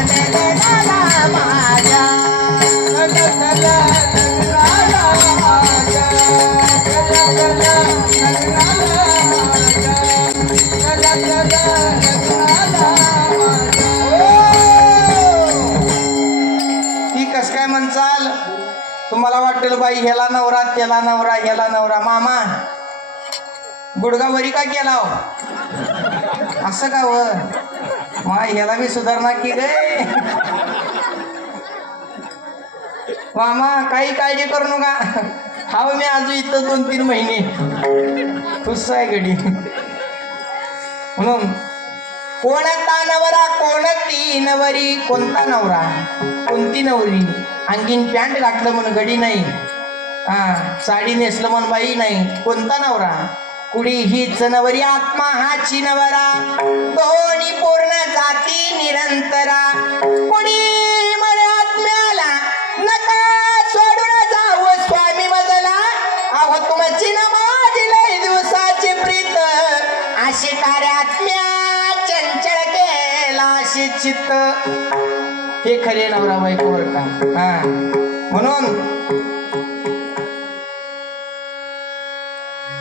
लग्नाला माझ्या ती कस काय म्हणचाल तुम्हाला वाटेल बाई ह्याला नवरा त्याला नवरा ह्याला नवरा मामा गुडगावरी का केला हो असं का व मा ह्याला मी सुधारणा की गे मामा काही काळजी करू नका हा मी अजून इथं 2-3 महिने खुश आहे गडी म्हणून कोणता नवरा कोणती नवरी कोणता नवरा कोणती नवरी अंगीन पॅन्ट घातलं म्हण गडी नाही साडी नेसलं म्हण बाई नाही कोणता नवरा कुडी हीच नवरी आत्मा हाची नवरा दोन्ही पूर्ण जाती निरंतरा कुडी म्हणे आत्म्याला नका सोडून जाऊ स्वामी मजला अहो तुमची नमाज लय दिवसाची प्रीत अशी कार्य आत्म्या चंचल केला चित्त हे खरे नवरा बायको बर का म्हणून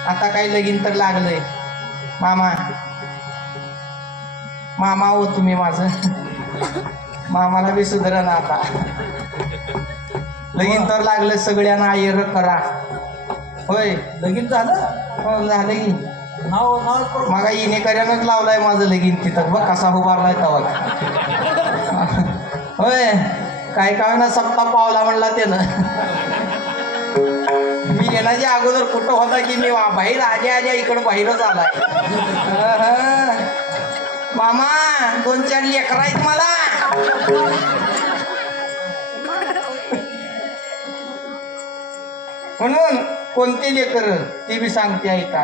आता काही लगीन तर लागलंय मामा मामा हो तुम्ही माझं मामाला बी सुधारणा आता लगीन तर लागलं सगळ्यांना आयर करा होय लगीन झालं हो झालं की मग इने कर्यानंच लावलाय माझं लगीन तिथं बघ कसा उभारलाय तवा होय काय काय ना सप्ता पावला म्हणला त्यानं मी येण्याच्या अगोदर कुठं होता की मी बाहेर आज्या इकडं बाहेरच आलाय मामा 2-4 लेकरं आहेत मला म्हणून कोणते लेकर ती बी सांगते ऐका